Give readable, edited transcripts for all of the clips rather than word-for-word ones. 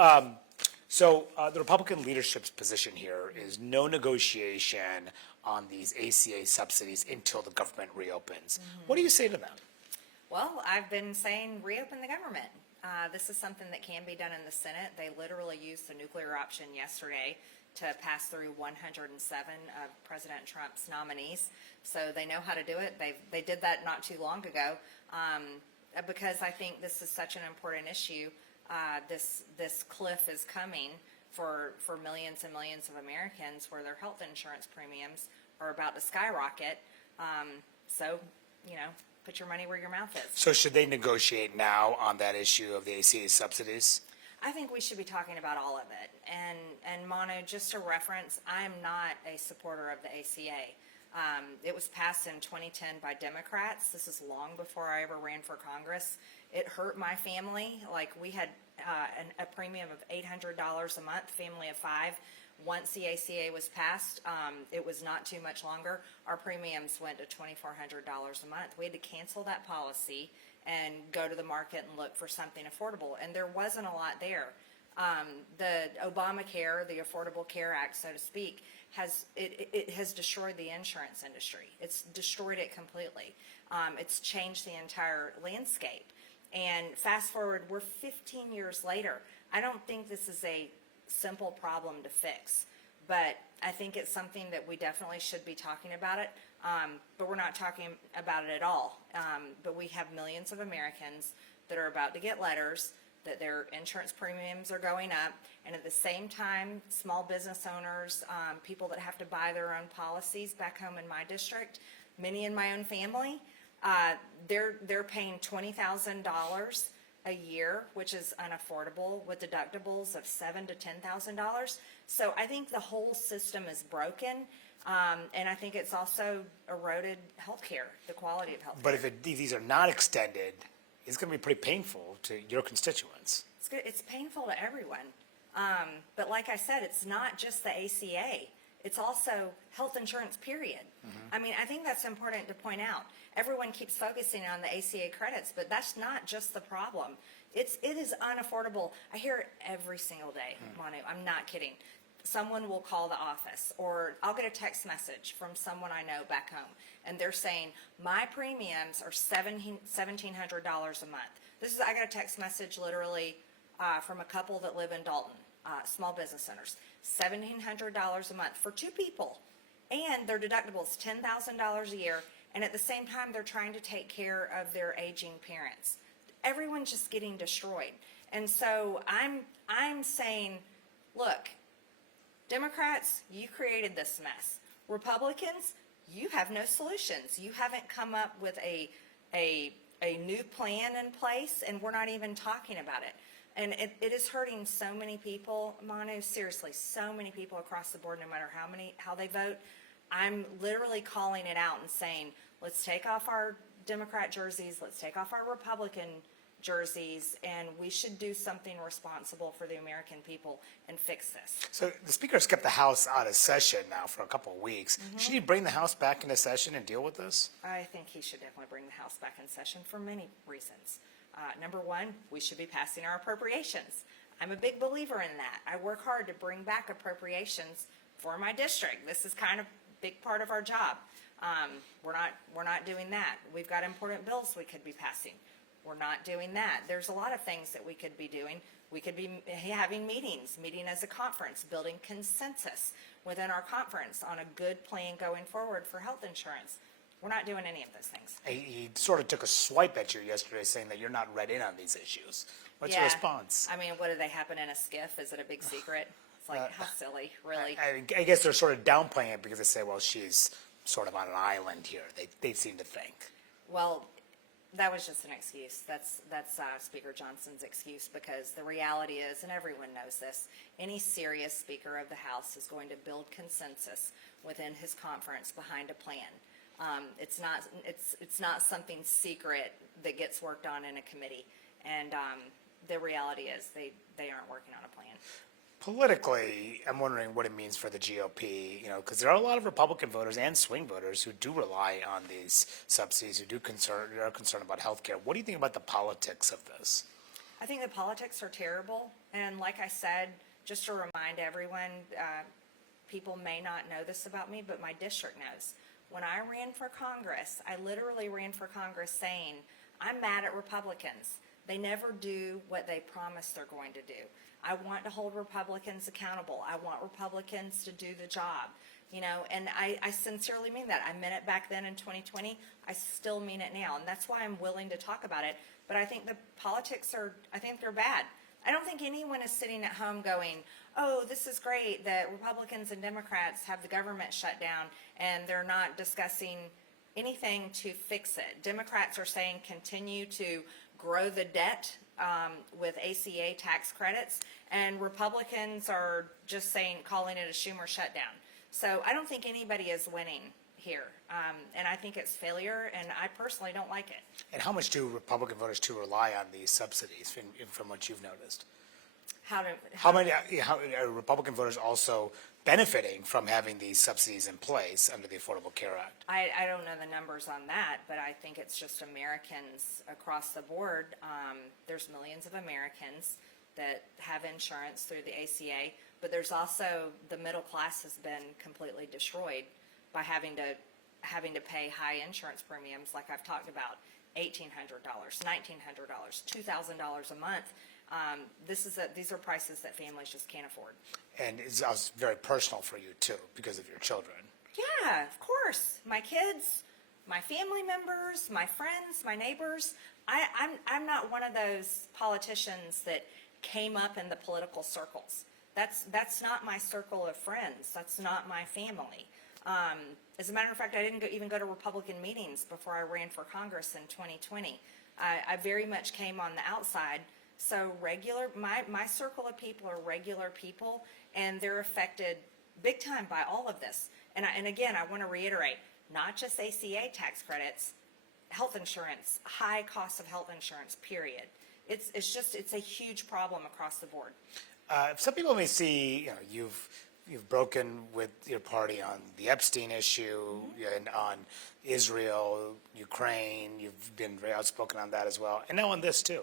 The Republican leadership's position here is no negotiation on these ACA subsidies until the government reopens. What do you say to them? Well, I've been saying reopen the government. This is something that can be done in the Senate. They literally used the nuclear option yesterday to pass through 107 of President Trump's nominees. So they know how to do it. They did that not too long ago because I think this is such an important issue. This cliff is coming for millions and millions of Americans where their health insurance premiums are about to skyrocket. Put your money where your mouth is. So should they negotiate now on that issue of the ACA subsidies? I think we should be talking about all of it. And Manu, just a reference, I am not a supporter of the ACA. It was passed in 2010 by Democrats. This is long before I ever ran for Congress. It hurt my family. Like we had a premium of $800 a month, family of 5. Once the ACA was passed, it was not too much longer. Our premiums went to $2,400 a month. We had to cancel that policy and go to the market and look for something affordable. And there wasn't a lot there. The Obamacare, the Affordable Care Act, so to speak, has destroyed the insurance industry. It's destroyed it completely. It's changed the entire landscape. And fast forward, we're 15 years later. I don't think this is a simple problem to fix, but I think it's something that we definitely should be talking about it. But we're not talking about it at all. But we have millions of Americans that are about to get letters that their insurance premiums are going up, and at the same time, small business owners, people that have to buy their own policies back home in my district, many in my own family, they're paying $20,000 a year, which is unaffordable, with deductibles of $7,000 to $10,000. So I think the whole system is broken, and I think it's also eroded healthcare, the quality of healthcare. But if these are not extended, it's going to be pretty painful to your constituents. It's painful to everyone. But like I said, it's not just the ACA. It's also health insurance, period. I mean, I think that's important to point out. Everyone keeps focusing on the ACA credits, but that's not just the problem. It is unaffordable. I hear it every single day, Manu. I'm not kidding. Someone will call the office, or I'll get a text message from someone I know back home, and they're saying, my premiums are $1,700 a month. I got a text message literally from a couple that live in Dalton, small business owners, $1,700 a month for 2 people, and their deductible is $10,000 a year, and at the same time they're trying to take care of their aging parents. Everyone's just getting destroyed. And so I'm saying, look, Democrats, you created this mess. Republicans, you have no solutions. You haven't come up with a new plan in place, and we're not even talking about it. And it is hurting so many people, Manu, seriously, so many people across the board, no matter how they vote. I'm literally calling it out and saying, let's take off our Democrat jerseys, let's take off our Republican jerseys, and we should do something responsible for the American people and fix this. So the Speaker's kept the House out of session now for a couple of weeks. Should he bring the House back into session and deal with this? I think he should definitely bring the House back in session for many reasons. Number one, we should be passing our appropriations. I'm a big believer in that. I work hard to bring back appropriations for my district. This is kind of a big part of our job. We're not doing that. We've got important bills we could be passing. We're not doing that. There's a lot of things that we could be doing. We could be having meeting as a conference, building consensus within our conference on a good plan going forward for health insurance. We're not doing any of those things. He sort of took a swipe at you yesterday saying that you're not read in on these issues. What's your response? I mean, what, do they happen in a skiff? Is it a big secret? It's like, how silly, really. I guess they're sort of downplaying it because they say, well, she's sort of on an island here. They seem to think. Well, that was just an excuse. That's Speaker Johnson's excuse, because the reality is, and everyone knows this, any serious Speaker of the House is going to build consensus within his conference behind a plan. It's not something secret that gets worked on in a committee, and the reality is they aren't working on a plan. Politically, I'm wondering what it means for the GOP, because there are a lot of Republican voters and swing voters who do rely on these subsidies, who are concerned about health care. What do you think about the politics of this? I think the politics are terrible. And like I said, just to remind everyone, people may not know this about me, but my district knows. When I ran for Congress, I literally ran for Congress saying, I'm mad at Republicans. They never do what they promise they're going to do. I want to hold Republicans accountable. I want Republicans to do the job. You know, and I sincerely mean that. I meant it back then in 2020. I still mean it now. And that's why I'm willing to talk about it. But I think the politics I think they're bad. I don't think anyone is sitting at home going, oh, this is great that Republicans and Democrats have the government shut down and they're not discussing anything to fix it. Democrats are saying continue to grow the debt with ACA tax credits, and Republicans are just calling it a Schumer shutdown. So I don't think anybody is winning here, and I think it's failure, and I personally don't like it. And how much do Republican voters too rely on these subsidies from what you've noticed? How many are Republican voters also benefiting from having these subsidies in place under the Affordable Care Act? I don't know the numbers on that, but I think it's just Americans across the board. There's millions of Americans that have insurance through the ACA, but there's also the middle class has been completely destroyed by having to pay high insurance premiums, like I've talked about, $1,800, $1,900, $2,000 a month. These are prices that families just can't afford. And it's also very personal for you too, because of your children. Yeah, of course. My kids, my family members, my friends, my neighbors. I'm not one of those politicians that came up in the political circles. That's not my circle of friends. That's not my family. As a matter of fact, I didn't even go to Republican meetings before I ran for Congress in 2020. I very much came on the outside. So my circle of people are regular people, and they're affected big time by all of this. And again, I want to reiterate, not just ACA tax credits, health insurance, high cost of health insurance, period. It's a huge problem across the board. Some people may see, you've broken with your party on the Epstein issue and on Israel, Ukraine. You've been very outspoken on that as well, and now on this too.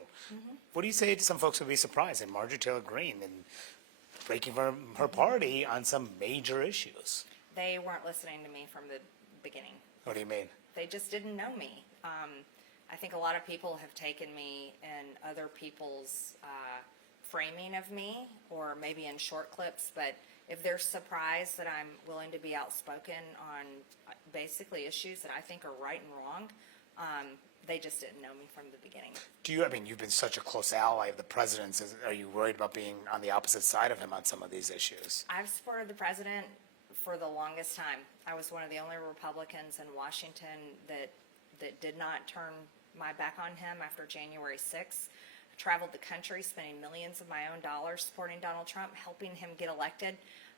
What do you say to some folks who would be surprised in Marjorie Taylor Greene and breaking from her party on some major issues? They weren't listening to me from the beginning. What do you mean? They just didn't know me. I think a lot of people have taken me in other people's framing of me, or maybe in short clips, but if they're surprised that I'm willing to be outspoken on basically issues that I think are right and wrong, they just didn't know me from the beginning. You've been such a close ally of the president's. Are you worried about being on the opposite side of him on some of these issues? I've supported the president for the longest time. I was one of the only Republicans in Washington that did not turn my back on him after January 6th. I traveled the country spending millions of my own dollars supporting Donald Trump, helping him get elected.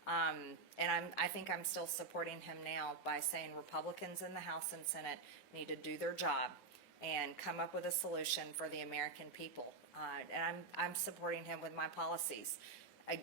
And I think I'm still supporting him now by saying Republicans in the House and Senate need to do their job and come up with a solution for the American people. And I'm supporting him with my policies.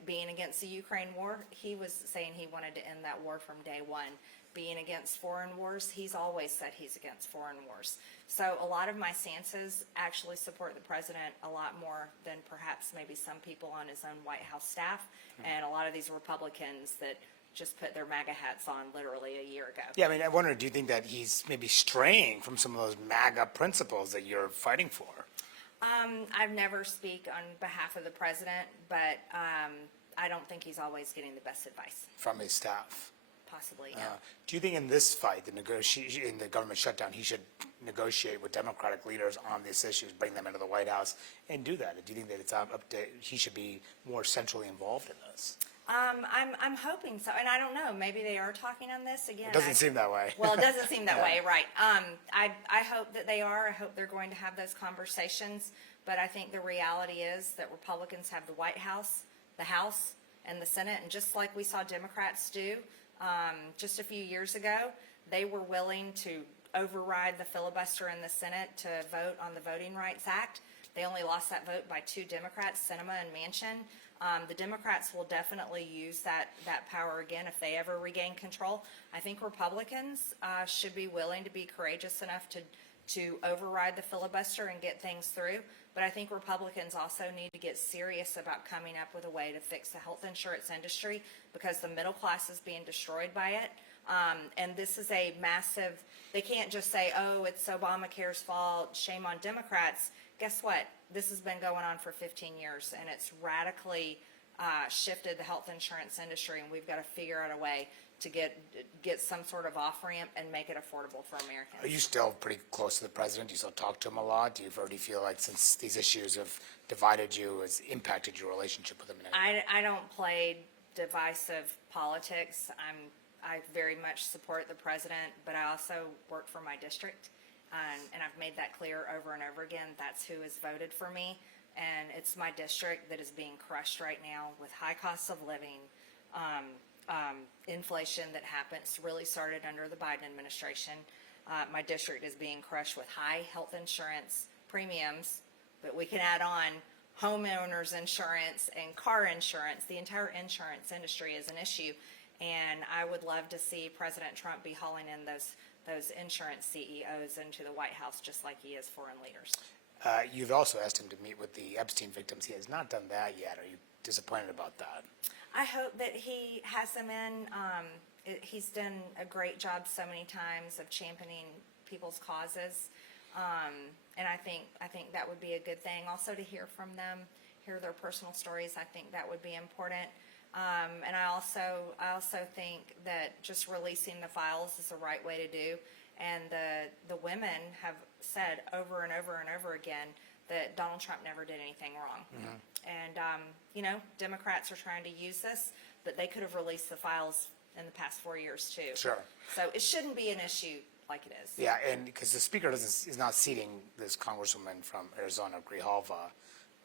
Being against the Ukraine war, he was saying he wanted to end that war from day one. Being against foreign wars, he's always said he's against foreign wars. So a lot of my stances actually support the president a lot more than perhaps maybe some people on his own White House staff and a lot of these Republicans that just put their MAGA hats on literally a year ago. Yeah, I wonder, do you think that he's maybe straying from some of those MAGA principles that you're fighting for? I've never speak on behalf of the president, but I don't think he's always getting the best advice. From his staff? Possibly, yeah. Do you think in this fight, in the government shutdown, he should negotiate with Democratic leaders on these issues, bring them into the White House, and do that? Do you think that it's up to he should be more centrally involved in this? I'm hoping so, and I don't know. Maybe they are talking on this again. It doesn't seem that way. Well, it doesn't seem that way, right? I hope that they are. I hope they're going to have those conversations. But I think the reality is that Republicans have the White House, the House, and the Senate, and just like we saw Democrats do just a few years ago, they were willing to override the filibuster in the Senate to vote on the Voting Rights Act. They only lost that vote by 2 Democrats, Sinema and Manchin. The Democrats will definitely use that power again if they ever regain control. I think Republicans should be willing to be courageous enough to override the filibuster and get things through. But I think Republicans also need to get serious about coming up with a way to fix the health insurance industry, because the middle class is being destroyed by it. And this is a massive, they can't just say, oh, it's Obamacare's fault, shame on Democrats. Guess what? This has been going on for 15 years, and it's radically shifted the health insurance industry, and we've got to figure out a way to get some sort of off-ramp and make it affordable for Americans. Are you still pretty close to the president? Do you still talk to him a lot? Do you already feel like, since these issues have divided you, has impacted your relationship with him in any way? I don't play divisive politics. I very much support the president, but I also work for my district, and I've made that clear over and over again. That's who has voted for me, and it's my district that is being crushed right now with high costs of living, inflation that happens, really started under the Biden administration. My district is being crushed with high health insurance premiums, but we can add on homeowners insurance and car insurance. The entire insurance industry is an issue, and I would love to see President Trump be hauling in those insurance CEOs into the White House, just like he is foreign leaders. You've also asked him to meet with the Epstein victims. He has not done that yet. Are you disappointed about that? I hope that he has them in. He's done a great job so many times of championing people's causes, and I think that would be a good thing. Also, to hear from them, hear their personal stories. I think that would be important. And I also think that just releasing the files is the right way to do. And the women have said over and over and over again that Donald Trump never did anything wrong. Mm-hmm. And, Democrats are trying to use this, but they could have released the files in the past 4 years too. Sure. So it shouldn't be an issue like it is. Yeah, and because the speaker is not seating this congresswoman from Arizona, Grijalva,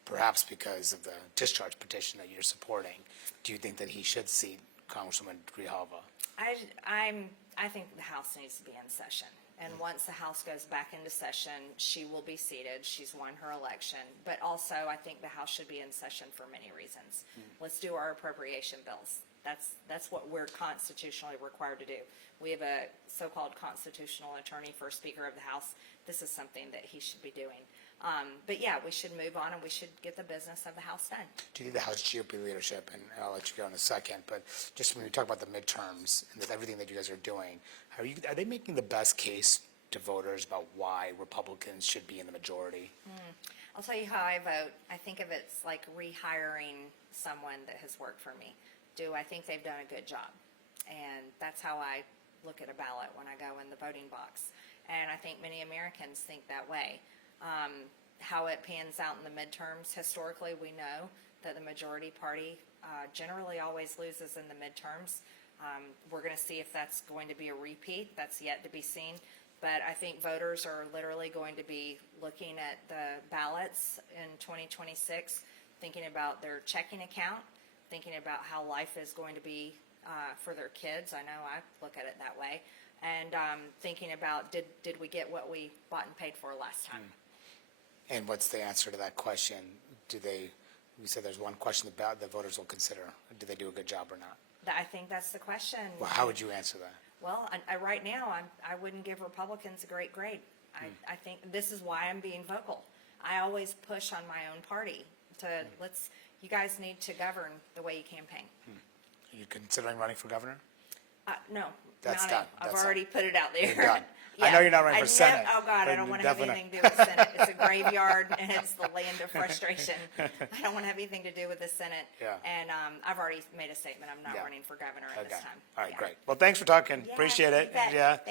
perhaps because of the discharge petition that you're supporting. Do you think that he should seat Congresswoman Grijalva? I think the House needs to be in session. And once the House goes back into session, she will be seated. She's won her election. But also, I think the House should be in session for many reasons. Let's do our appropriation bills. That's what we're constitutionally required to do. We have a so-called constitutional attorney for Speaker of the House. This is something that he should be doing. But yeah, we should move on, and we should get the business of the House done. Do you think the House GOP leadership, and I'll let you go in a second, but just when we talk about the midterms and everything that you guys are doing, are they making the best case to voters about why Republicans should be in the majority? I'll tell you how I vote. I think of it like rehiring someone that has worked for me. Do I think they've done a good job? And that's how I look at a ballot when I go in the voting box. And I think many Americans think that way. How it pans out in the midterms, historically we know that the majority party generally always loses in the midterms. We're going to see if that's going to be a repeat. That's yet to be seen. But I think voters are literally going to be looking at the ballots in 2026, thinking about their checking account, thinking about how life is going to be for their kids. I know I look at it that way. And thinking about, did we get what we bought and paid for last time? And what's the answer to that question? You said there's one question about the voters will consider. Do they do a good job or not? I think that's the question. Well, how would you answer that? Well, right now, I wouldn't give Republicans a great grade. I think this is why I'm being vocal. I always push on my own party to you guys need to govern the way you campaign. Are you considering running for governor? No. That's not done. I've already put it out there. You're done. Yeah. I know you're not running for Senate. Oh, God, I but don't want to have definitely- anything to do with Senate. It's a graveyard, and it's the land of frustration. I don't want to have anything to do with the Senate. Yeah. And I've already made a statement. I'm not Yeah. running for governor at this Okay. time. All right, Yeah. great. Well, thanks for talking. Yeah, Appreciate you it. bet. Yeah.